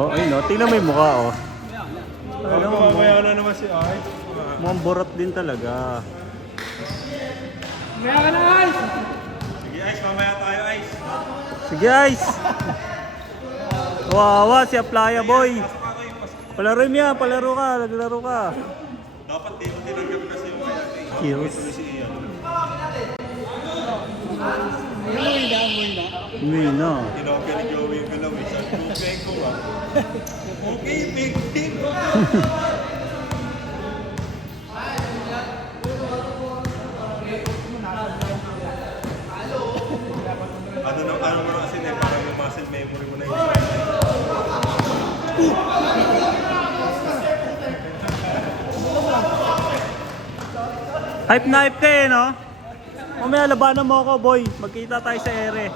Oh, ayun oh, tingnan mo yung mukha oh. Ano, mamaya na naman si Ice. Mukhang borot din talaga. Mamaya ka na, Ice! Sige, Ice, mamaya tayo, Ice. Sige, Ice! Wawa, si Aplaya boy. Palaro mo yan, palaro ka, naglaro ka. Dapat di mo tinanggap kasi yung kaya. Kills. Si Ian. Hindi na. Tinawag ni Joey yung galaw eh. Sabi ko, okay ko ah. Okay, big team. Ano mo na kasi na parang yung muscle memory mo na yung Hype na hype ka eh, no? Mamaya labanan mo ako, boy. Magkita tayo sa ere.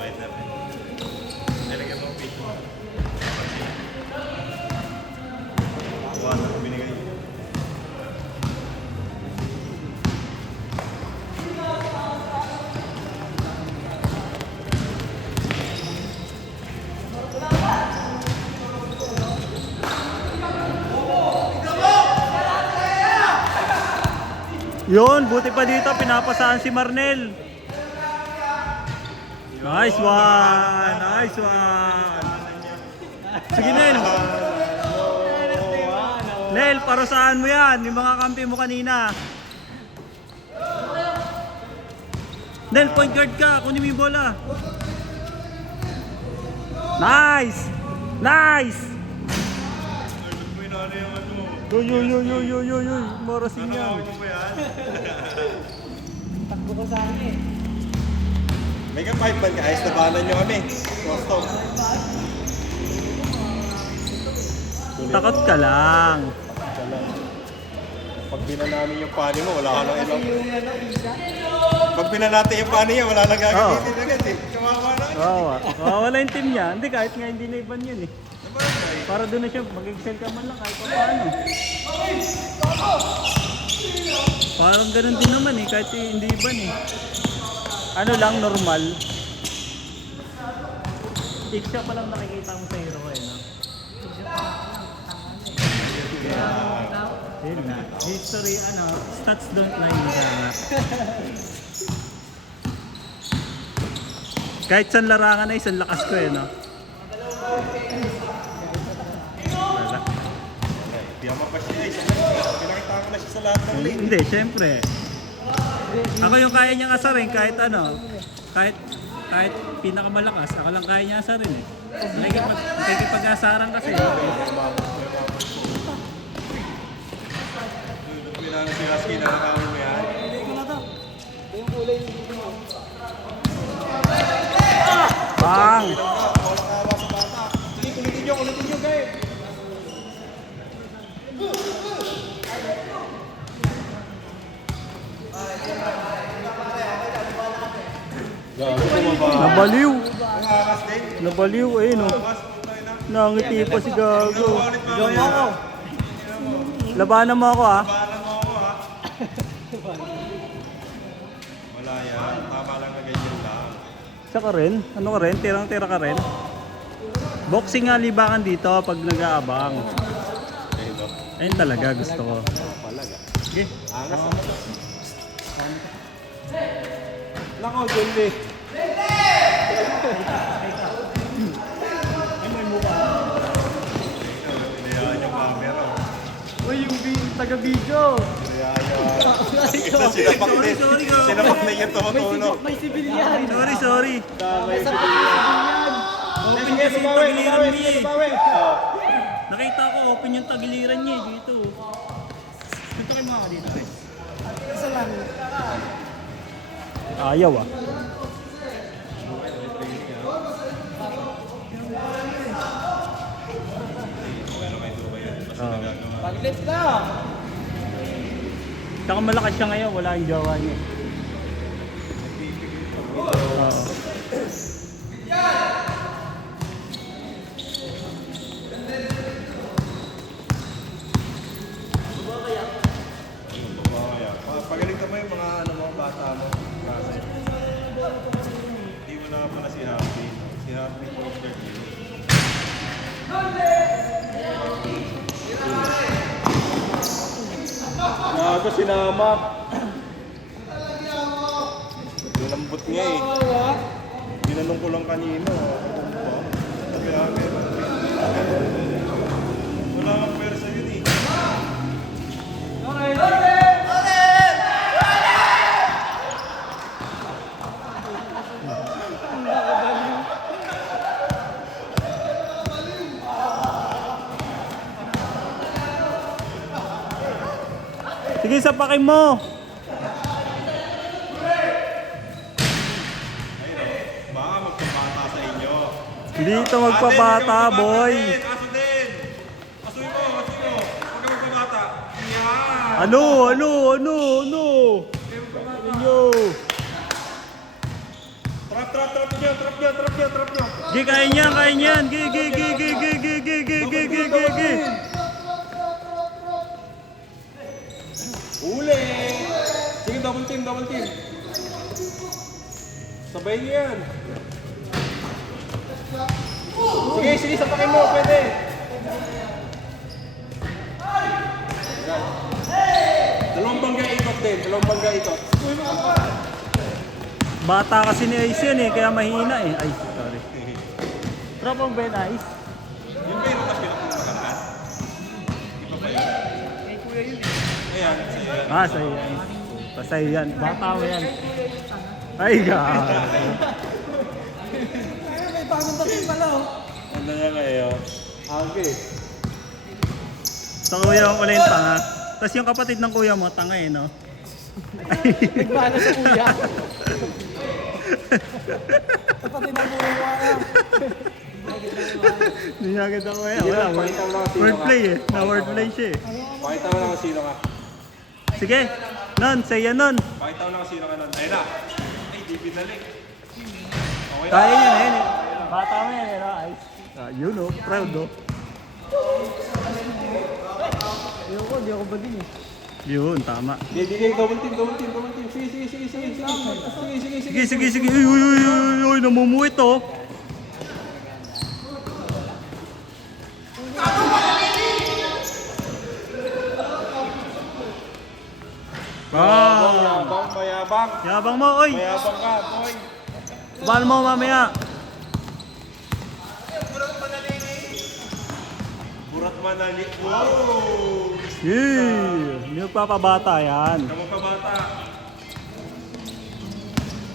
Wait na. Nilagyan mo ang fish mo. Wala, binigay. Yun, buti pa dito, pinapasaan si Marnel. Nice one! Nice one! Sige, Nel. Nel, parusaan mo yan. Yung mga kampi mo kanina. Nel, point guard ka. Kunin mo yung bola. Nice! Nice! Mo inaano yung ano. Yo. Morosing yan. Ano mo yan? Takbo ko sa akin eh. May ka 5 man ka, Ice, nabanan nyo kami. Custom. Takot ka lang. Pag binanamin yung pani mo, wala ka nang ilang. Yung ano, isa. Pag binanatin yung pani niya, wala nang gagamitin agad eh. Kawawa na. Wala yung team niya. Hindi, kahit nga hindi na iban yun eh. Para doon na siya, mag-excel ka man lang kahit pa paano. Parang ganun din naman eh, kahit hindi iban eh. Ano lang, normal. Iksya pa lang nakikita mo sa hero ko eh, no? Yun na. History, stats don't lie. Kahit saan larangan ay isang lakas ko eh, no? Wala. Di ako pa siya, Ice. Pinakita ko na siya sa lahat ng lane. Hindi, syempre. Ako yung kaya niyang asarin kahit kahit pinakamalakas, ako lang kaya niya asarin eh. Nakikipag-asaran kasi. Pinakita si Husky na nakawin mo yan. Hindi ko na to. Ito yung kulay yung dito mo. Bang! Walang awa sa bata. Sige, kulitin nyo, guys. Nabaliw! Ang angas din. Nabaliw eh, no? Nangiti pa si Gago. Jomo ako. Labanan mo ako ah. Bahala mo ako ha. Wala yan. Tama lang na ganyan lang. Isa ka rin? Ano ka rin? Tirang-tira ka rin? Boxing nga libangan dito pag nag-aabang. Ayun o. Ayun talaga gusto ko. Palaga. Sige. Angas ako. Nako, Jolley. Hinayaan yung camera. Uy, yung taga-video. Hinayaan. Sinapak din. Sinapak na yung tumutuno. May civilian. Sorry. Damay sa Open kasi yung tagiliran niya eh. Nakita ko open yung tagiliran niya eh dito. Dito kayo mga dito eh. Isa lang. Ayaw ah. Pag-lift na. Saka malakas siya ngayon, wala yung jowa niya. Oo. Pagaling ka ba yung mga bata mo? Klase? wala pala si Happy. Si Happy po Nago sinama. Nilambot niya eh. Ginanong ko lang kanina. Sabi namin. Wala kang pwersa yun eh. Sige, sapakin mo. Baka magpapata sa inyo. Dito magpabata, boy. Aso din! Asuin mo! Huwag ka magpapata. Yan! Ano? Inyo. Trap nyo! Gi, kaya niyan. Gi. Uli! Sige, double team. Sabay niyo yan. Sige, sapakin mo, pwede. Dalawang bangga ikot. Bata kasi ni Ice yan eh, kaya mahina eh. Ay, sorry. Drop ang Ben Ice. Yung ba yung pinakamagaan? Iba ba yun? Ayan, sa'yo yan. Sa'yo yan. Sa'yo yan. Bata mo yan. Ay, God. May bagong dating pala oh. Ano na kayo? Okay. Sa kuya mo pala yung tanga. Tapos yung kapatid ng kuya mo, tanga eh, no? Nagbala sa kuya. Kapatid ng kuya mo ano. Hindi niya agad ako eh. Wala, wordplay eh. Na-wordplay siya eh. Pakita mo lang kung sino ka. Sige, non, say yan non. Pakita mo lang kung sino ka nun. Ayun na. Ay, di binalik. Okay Kaya yan eh. Bata mo yan eh, no? Ice. Yun oh, proud oh. Ayoko, di ako ba din eh. Yun, tama. Sige, double team. Sige. Uy, namumuit oh. Mayabang. Yabang mo, oy. Mayabang ka, boy. Bal mo mamaya. Burat manali. Wow! Hindi magpapabata yan. Kamu ka bata.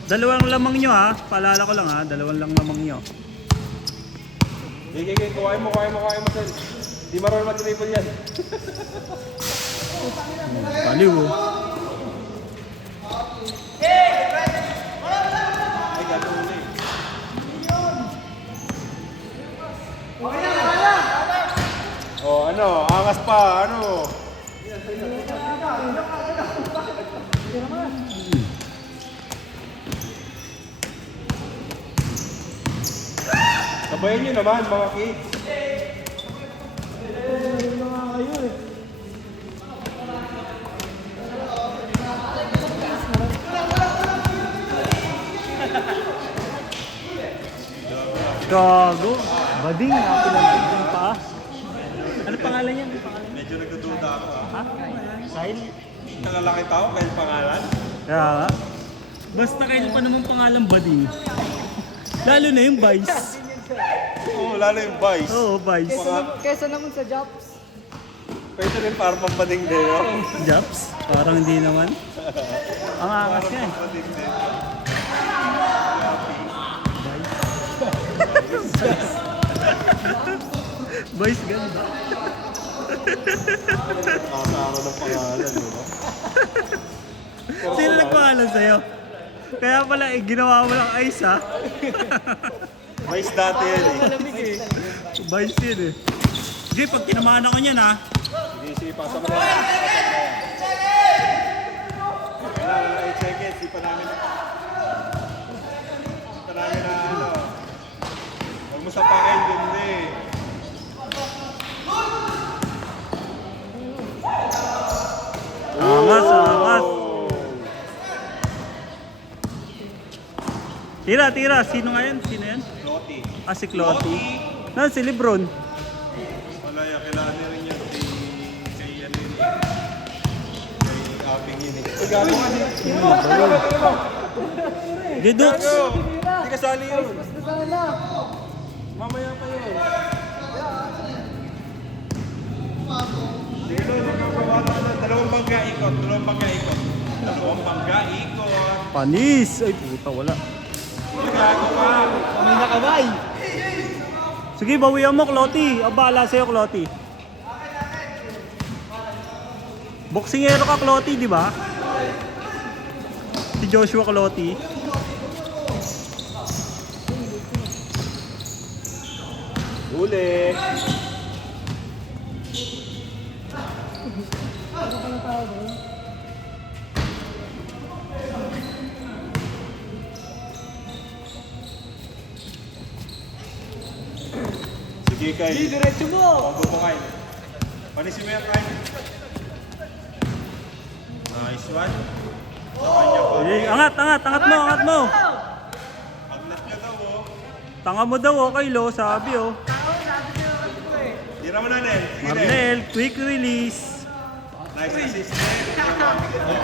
Dalawang lamang nyo ha. Paalala ko lang ha. Dalawang lang lamang nyo. Sige, kuhain mo, Sen. Di marunong mag-triple yan. Baliw oh. Ay, gano'n ulit. Oh, ano? Angas pa, ano? Sabayan nyo naman, mga kids. Gago. Bading, napilantig ng paa. Ano pangalan yan? Medyo nagdududa ako. Ha? Kyle? Nalalaki tao, kahit pangalan. Kaya nga. Basta Kyle pa naman pangalan Bading. Lalo na yung Vice. Oo, lalo yung Vice. Oo, Vice. Kesa naman sa jobs. Pwede rin para pampading din, no? Jobs? Parang hindi naman. Ang angas nga eh. Pampading din. Vice ganda. Nakakaro ng pangalan, di ba? Sino nagpangalan sa'yo? Kaya pala eh, ginawa mo lang ice ha. Vice dati yan eh. Malamig eh. Vice yun eh. Sige, pag tinamaan ako niyan ha. Sige, pasa mo na yan. Wala, 8 seconds. Di pa namin na ano. Huwag mo sapakin, hindi. Angas. Tira. Sino nga yan? Sino yan? Loti. Ah, si Clotty. Na, si Lebron. Wala yan, kailangan na rin yan kay ano yun eh. Kay Aping yun eh. Dudux. Hindi kasali yun. Mas na sana. Mamaya pa yun. Dito, nagkakawata na. Dalawang bangga ikot. Panis. Ay, puta, wala. Nagago ka. Kami nakabay. Sige, bawian mo, Clotty. Abala sa'yo, Clotty. Boksingero ka, Clotty, di ba? Si Joshua Clotty. Huli. Sige, Kyle. Diretso mo. Bubungay. Panisin mo yan, Kyle. Nice one. Sa kanya po. Sige, angat mo. Aglat niya daw, oh. Tanga mo daw, okay, lo, sabi, oh. Tira mo na, Nel. Sige, Nel. Marnel, quick release. Nice assist, Nel.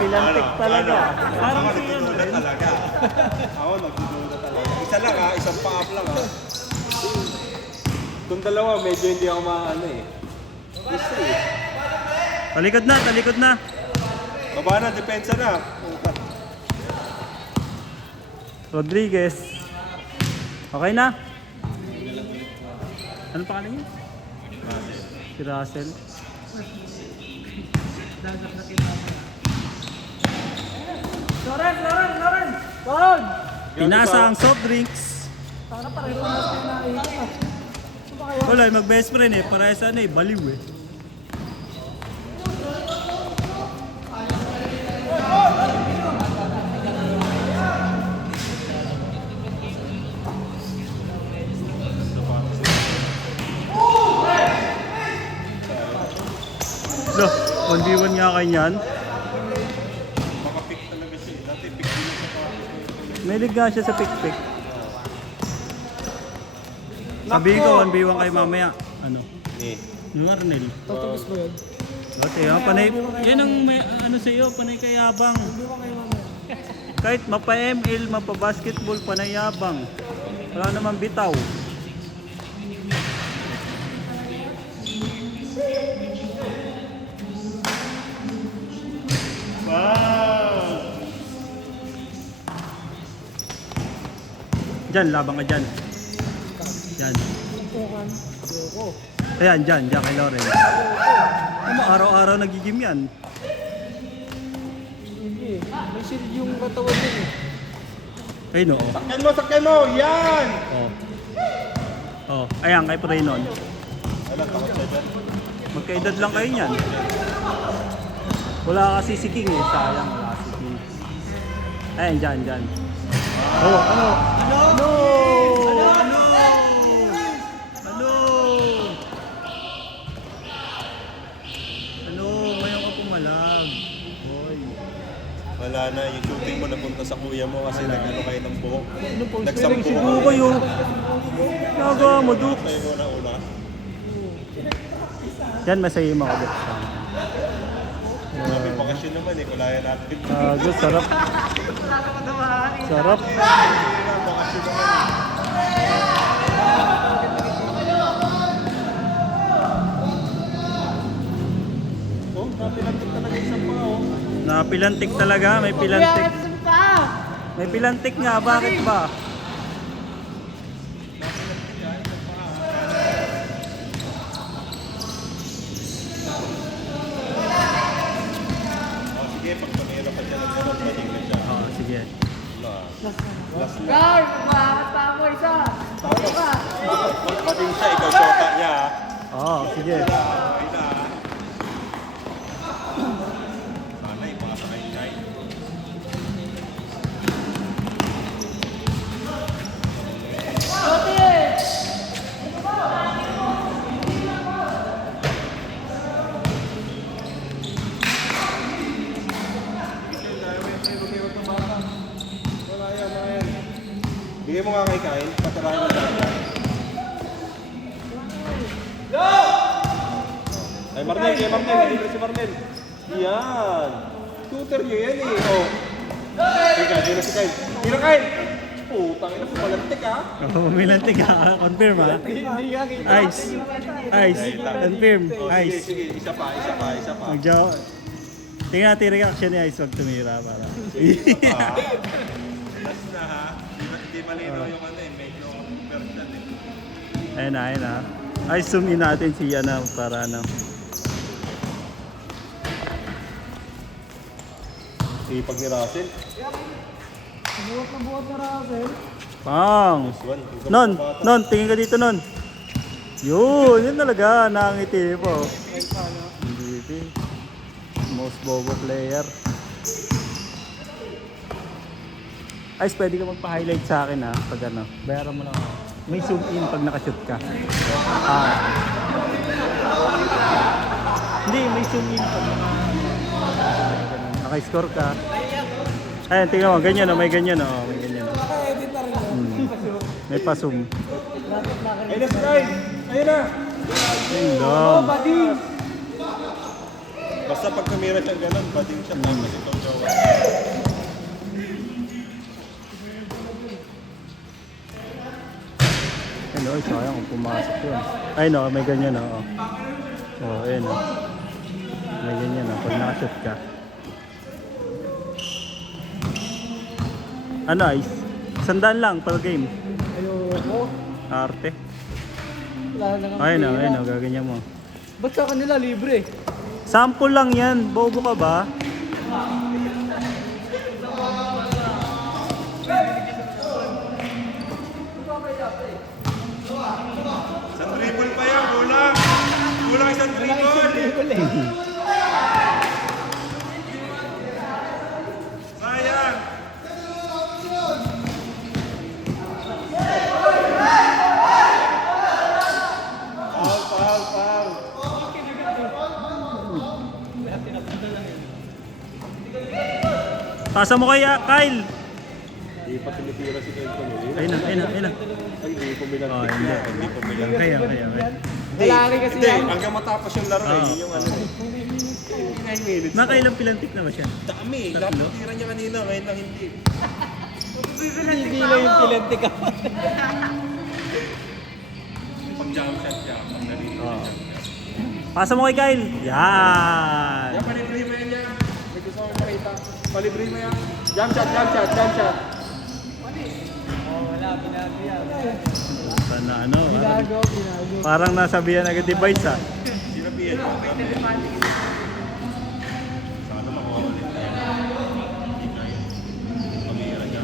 Pilantik talaga. Parang Parang ako si ano, nagdududa Ren. talaga. Ako nagdududa talaga. Isa lang ha, isang pa-up lang ha. Itong dalawa, medyo hindi ako maano eh. Isa eh. Talikod na. Baba na, depensa na. Rodriguez. Okay na? Ano pangalan niya? Si Russell. Loren! Loren! Pinasa ang soft drinks. Sana pareho na tayo nakikita. Ano ba kayo? Wala, mag-best friend eh. Parehas ano eh, baliw eh. Loh, 1v1 nga kanyan. Makapick talaga siya eh. Dati pick din sa pa. May liga siya sa pick-pick. Sabihin ko 1v1 kayo mamaya. Ano? Eh. Marnel. Tatapos mo yun. Dati ha, panay. Yan ang may ano sa iyo, panay kayabang. Hindi mo kayo mamaya. Kahit mapa-ML, mapa-basketball, panay yabang. Wala naman bitaw. Diyan, labang ka dyan. Yan. Tukan. Ayoko. Ayan, dyan kay Loren. Ano, araw-araw nagigim yan. Hindi eh. May shield yung katawan din eh. Ay no. Sakyan mo! Yan! Ayan, kay Prenon. Wala, takot siya dyan. Magkaedad lang kayo niyan. Wala kasi si King eh. Sayang, wala si King. Ayan, dyan. Oh, ano? Ano? Ngayon ka pumalag. Hoy. Wala na, yung shooting mo napunta sa kuya mo kasi nag-ano kayo ng buhok. Ano po? Nagsampu Siguro kayo. Nagawa mo, Duk. Tayo mo na una. Yan, masaya mo ako, Duk. May bakasyon naman eh, kulaya natin. Good, sarap. Sarap. Bakasyon naman. Oh, napilantik talaga isang pa oh. Napilantik talaga, may pilantik. May pilantik nga, bakit ba? Oh, sige, pag panira ka dyan, panig ka dyan. Sige. Gar! Bakit pa ako isa? Tapos, magpating siya, ikaw shota niya. Sige. Ay na. Sana ipasa kay Jai. kay Kyle, patirahin mo dyan. Ay, Marnel, kay Marnel, libre si Marnel. Yan. Shooter nyo yan eh. Oh. Teka, dito si Kyle. Dito Kyle! Putang ina, pumalantik ha. Pumilantik ha. Confirm ha. Ice. Ice. Confirm. Oh, Ice. sige, isa pa. Magjaw. Tingnan natin yung reaction ni Ice wag tumira para. Last na ha. Hindi malinaw yung ano eh. Medyo version eh. Ayun na. Ay, zoom in natin si ano para ano. Ipag ni Russell. Buhat na Russell. Pang. Non, tingin ka dito non. Yun talaga, nakangiti po. MVP. Most bobo player. Ay, pwede ka magpa-highlight sa akin ha, pag ano. Bayaran mo lang ako. May zoom in pag nakashoot ka. Hindi, may zoom in pag naka-score ka. Ayan, tingnan mo, ganyan o, may ganyan o. May ganyan o. Naka-edit na rin yun. May pa-zoom. Ayun na si Kyle! Ayun na! Ayun lang. Buddy! Basta pag tumira siya ganun, bading siya tapos itong jowa. Ayun o, sayang kung pumasok yun. Ay no, may ganyan o. Oh, ayun o. May ganyan o, pag nakashoot ka. Ano Ice? 100 lang per game. Ayoko. Arte. Wala na nga. Ayun o, gaganyan mo. Ba't sa kanila libre? Sample lang yan, bobo ka ba? Isang dribble pa yan, kulang! Kulang isang dribble! Sayang! Foul! Pasa mo kaya, Kyle. Hindi pa tinitira si Kyle Connolly. Ayun na. Ay, hindi pumilang. Oh, hindi. Hindi pumilang. Okay. Wala rin kasi Hindi, yan. hanggang matapos yung laro eh. Yun yung ano eh. 9 minutes. Nakailang pilantik na ba siya? Dami eh. Dapat tira niya kanina, ngayon lang hindi. Hindi lang yung pilente ka. Pag jump shot siya, pag nalilito Oo. siya. Pasa mo kay Kyle. Yan. Yan, palibre mo yan yan. May gusto ko makita. Palibre mo yan. Jump shot. Wala, binago yan. Sana ano. Binago. Parang nasabihan agad device ah. Sino piyan? Sana makuha ulit na yan. Hindi kaya. Pamira niya.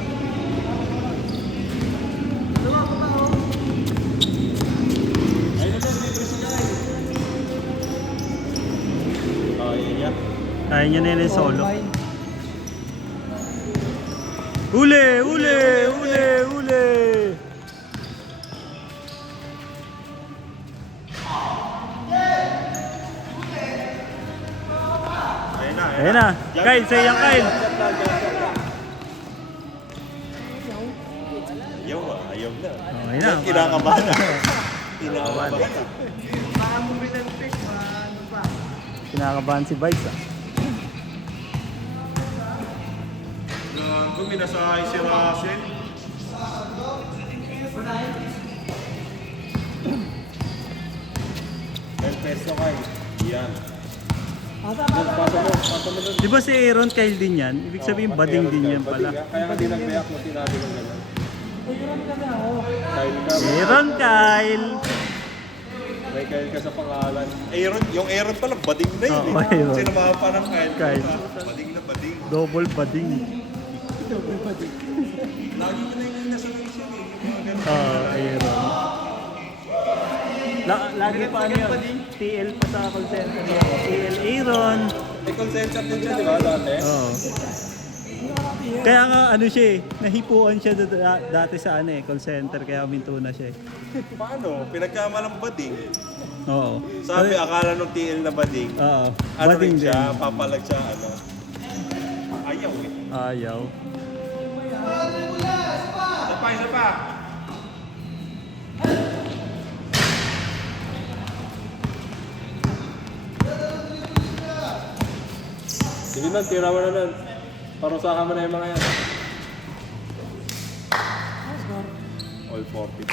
Ayun na, libre si Kyle. Yun yan. Kaya niya na yun yung solo. Uli! Ayun na. Kyle, say yan Kyle. Ayaw na. Ayun na. Kinakabahan na. Kinakabahan si Vice ah. Gago, minasahay si Russell. El peso kay. Yan. Pasa mo dun. Di ba si Aaron Kyle din yan? Ibig sabihin bading din yan pala. Kaya nga di nagbayak mo sinabi ng gano'n. Kyle ka. Aaron Kyle. May Kyle ka sa pangalan. Aaron, yung Aaron pala, bading na yun Oo, Aaron. Sinamahan pa ng Kyle. Kyle. Bading na bading. Double bading. Lagi ko na yung nasa mission eh. Yung mga ganun. Aaron. Lagi pa ano yun? TL pa sa call center niya. TL Aaron. May call center din siya, di ba, dati? Oo. Kaya nga ano siya eh, nahipuan siya dati sa ano eh, call center kaya huminto na siya eh. Paano? Pinagkamalang bading. Oo. Sabi, akala nung TL na bading. Oo. Ano Bading rin din. siya, papalag siya, ano. Ayaw eh. Ayaw. Isa pa. Sige na, tira mo na nun. Parusahan mo na yung mga yan. All 42.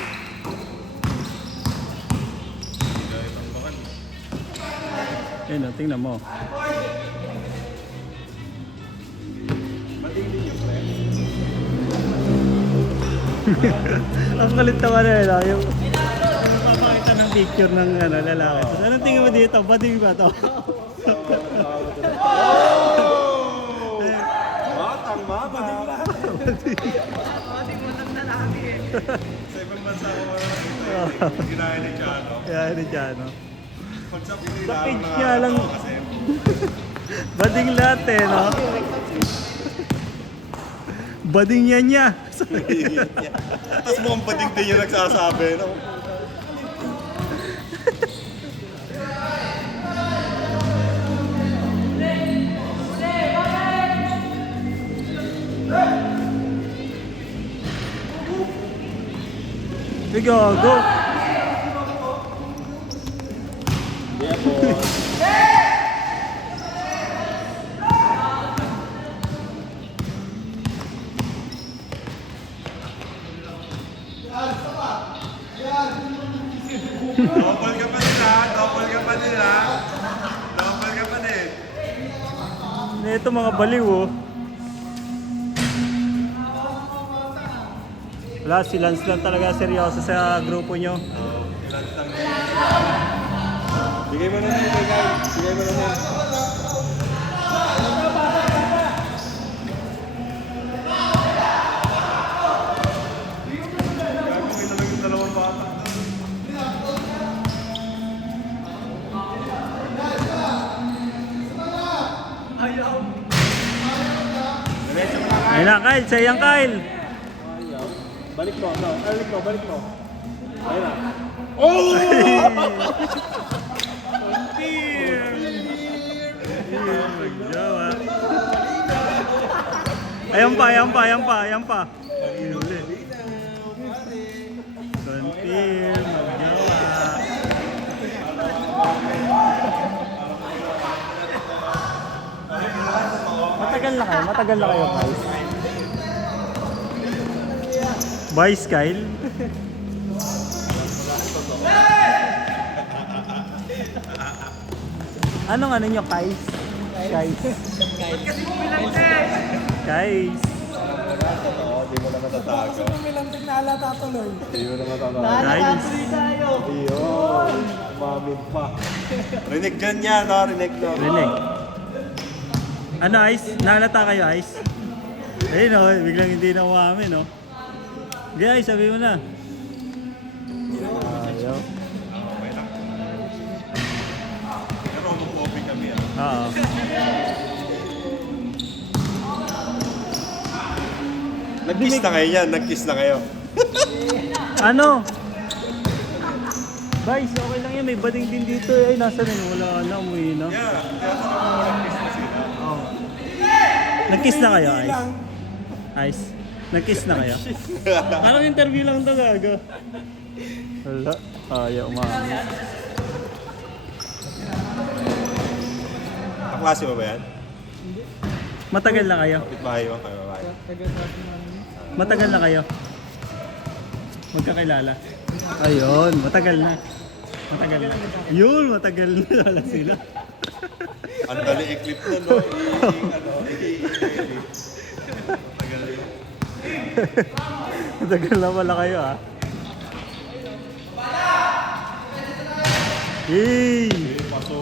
Ayun, oh, tingnan mo. Ang kalit naman eh, no? Yung papakita ng picture ng lalaki. So, anong tingin mo dito? Bading ba to? Batang mama. Sa ibang bansa ko marami ginaya ni Chano. Kaya ni Chano. Pag sa Sa Pilipinas, page niya lang. kasi Bading lahat eh, no? Bading yan niya. tapos mukhang pating din yung nagsasabi. No? Sige, go. Yeah, boy. Double ka pa nila, double ka pa nila. Double ka pa din. Ito mga baliw, oh. Wala, si Lance lang talaga seryoso sa grupo nyo. Bigay mo na nun, bigay. Bigay mo na nun. Gago, may talagang dalawang bata. Ayun na, Kyle. Sayang, Kyle. Ayaw. Balik mo, no. Balik mo, balik mo. Ayun na. Magjawa. Ayan pa, ayan pa, ayan pa, ayan pa. Huli. Confirm, magjawa. Matagal na kayo, guys. Vice, Kyle. Anong ano nyo, guys? Guys. Guys. Oo, di mo na matatago. Gusto mo milantig na halata tuloy. Di mo na matatago. Guys. Iyon. Umamin pa. Rinig dyan niya, no? Rinig no? Rinig. Ano, Ice? Nalata kayo, Ice? Ayun, no? Biglang hindi na umamin, no? Hindi, Ice, sabi mo na. Ayaw. Pero homophobic kami, ah. Oo. Nag-kiss na kayo yan, nag-kiss na kayo. Ano? Vice, okay lang yan. May bading din dito. Ay, nasa rin. Wala na. Umuwi na. Yeah, kaya sa naman nag-kiss na sila. Nag-kiss na kayo, Ice? Ice? Nag-kiss na kayo? Parang interview lang talaga. Wala. Ayaw umami. Kaklase mo ba yan? Matagal na kayo? Bahay mo kayo, bahay. Matagal na kayo? Magkakilala? Ayun, matagal na. Matagal na. Yun, matagal na wala sila. Ang dali i-clip na, no? Matagal na pala kayo, ah. Hey!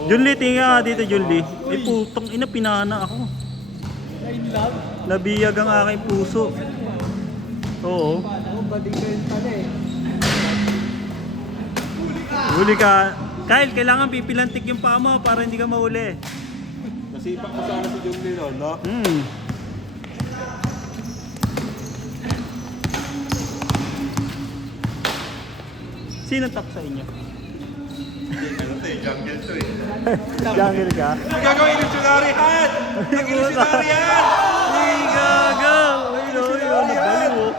Junli, tingnan nga dito, Junli. Ay, putang ina, pinana ako. Nabiyag ang aking puso. Oo. Huli ka. Kyle, kailangan pipilantik yung paa mo para hindi ka mahuli. Nasipak mo sana si Jungli noon, no? Sino top sa inyo? Ano to eh, jungle to eh. Jungle ka? Ang gagawin yung tsunami hat! Nag-ilusionary yan! Ay, gaga! Nabaliw, oh.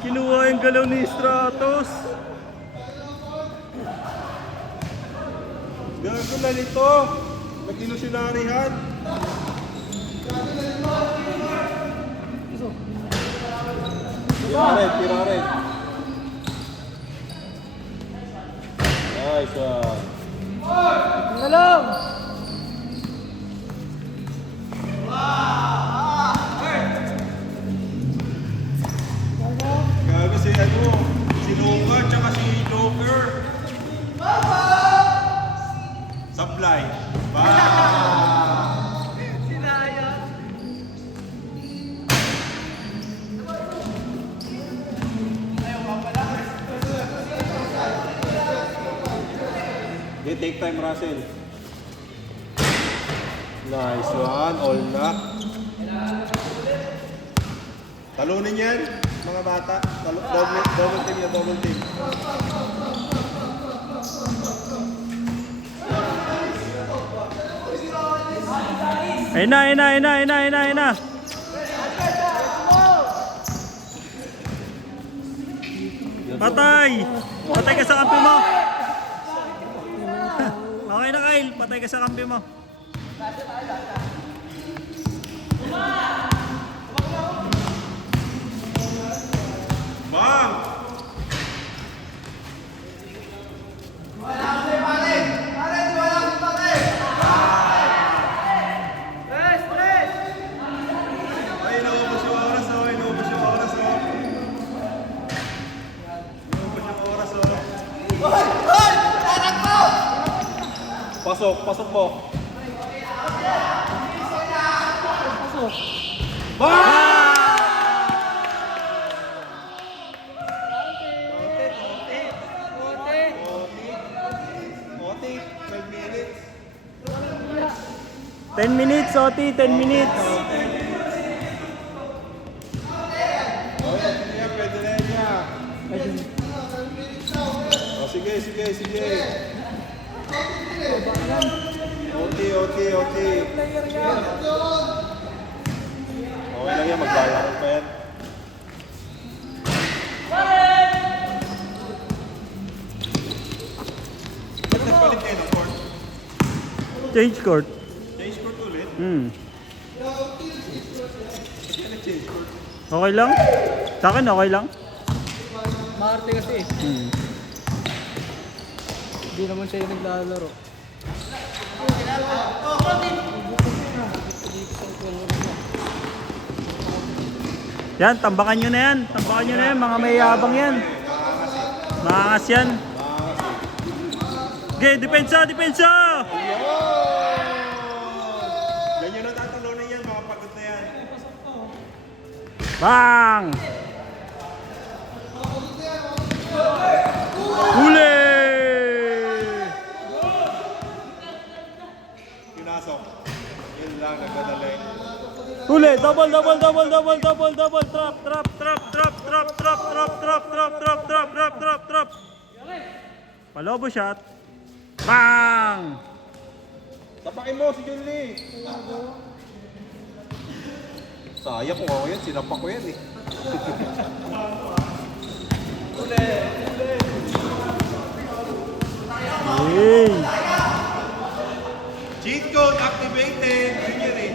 Kinuha yung galaw ni Stratos. Go! Gago na nito. Nag-ilusionarihan. Tira rin. Nice one. Na lang! Gago si si Luka tsaka si Joker. Supply. Okay, take time, Russell. Nice one, all knock. Talunin yan, mga bata. Double team yan, double team. Ayun na. Patay! Patay ka sa kampi mo! Okay na, Kyle. Patay ka sa kampi mo. Bang! Ay, naubos yung oras, oh. Naubos yung oras, oh. Naubos yung oras, oh. Pasok mo. Oti, 12 minutes. 10 minutes, Oti. 10 minutes. Yan, pwede na yan. Oh, sige. Oti. Okay lang yan, maglalakad pa yan. Ba't nagpalit kayo ng court? Change court. Change court ulit? Ba't ka nag-change court? Okay lang? Sa akin, okay lang? Maarte kasi eh. Hindi naman siya yung naglalaro. Yan, tambakan nyo na yan. Mga may yabang yan. Maangas yan. Okay, depensa! Ganyan ang tatalunan yan, mga pagod na yan. Bang! Huli! Pinasok. Yun lang, nagdadali. Huli! Double! Trap! Palobo shot. Bang! Tapakin mo si Jun Lee. Sayang kung ako yan, sinapak ko yan eh. Hey! Cheat code activated. Yun yun eh.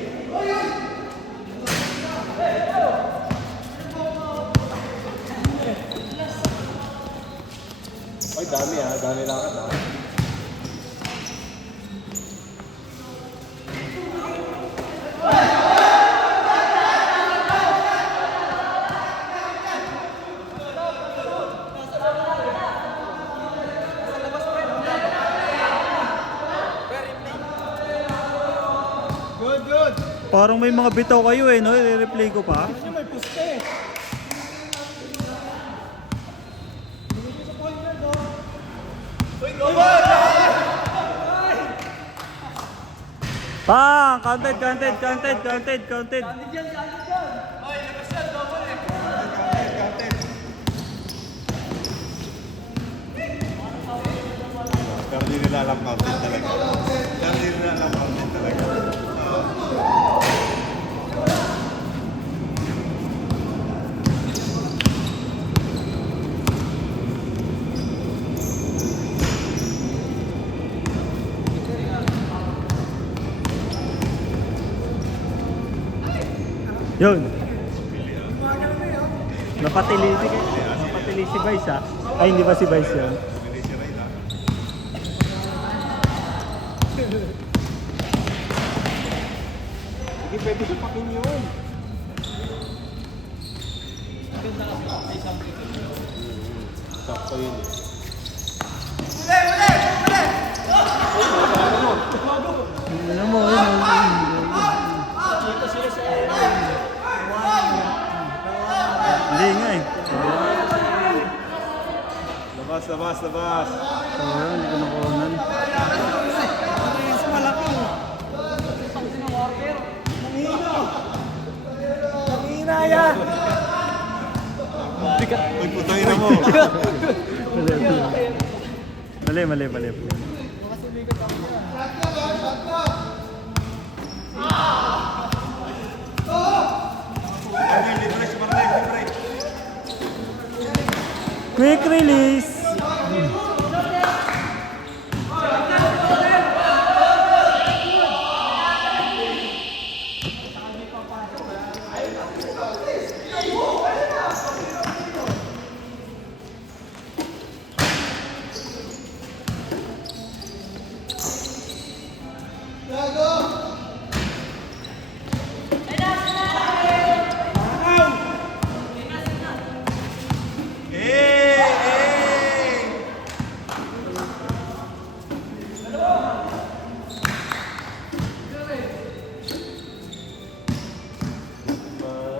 Ay, dami lakad ah. Parang may mga bitaw kayo eh, no? I-replay ko pa. May puste. Bang! Counted. Pero di nila alam content talaga. Yun. Napatili si Vice ha. Ay, hindi ba si Vice yun? Hindi pwede siya pakin yun. Sakto yun eh. Ano mo, yun. Hindi nga eh. Labas, labas, labas. Oo, hindi ko nakuhanan. Mas malaki. Nanghina yan. Uy, putang ina mo. Mali. Libre si Marnel, libre. Quick release!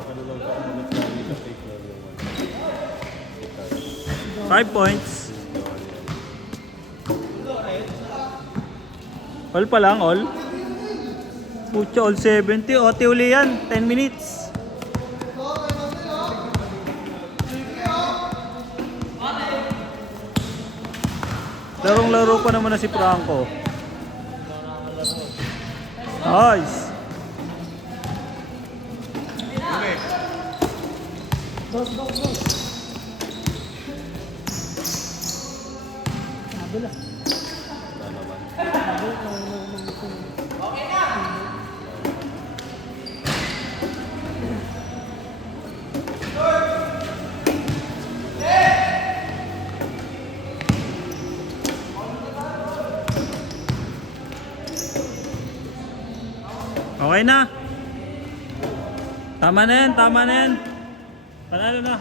Ano lang ka, mag-lagi sa take lang naman. 5 points. All pa lang, all. Pucha, all 70. Ote uli yan. 10 minutes. Larong-laro pa naman na si Franco. Nice. Dos. Nabula. Okay na. Tama na yan. Panalo na.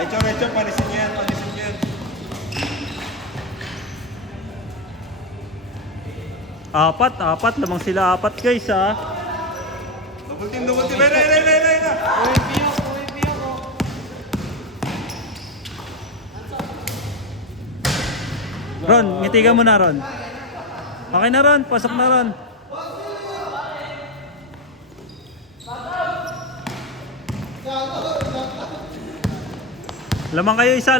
Recho, palisin yan. Apat. Lamang sila apat guys ha. Double team. Ayun na. Ron, ngitigan mo na Ron. Okay na Ron, pasok na Ron. Lamang kayo isa.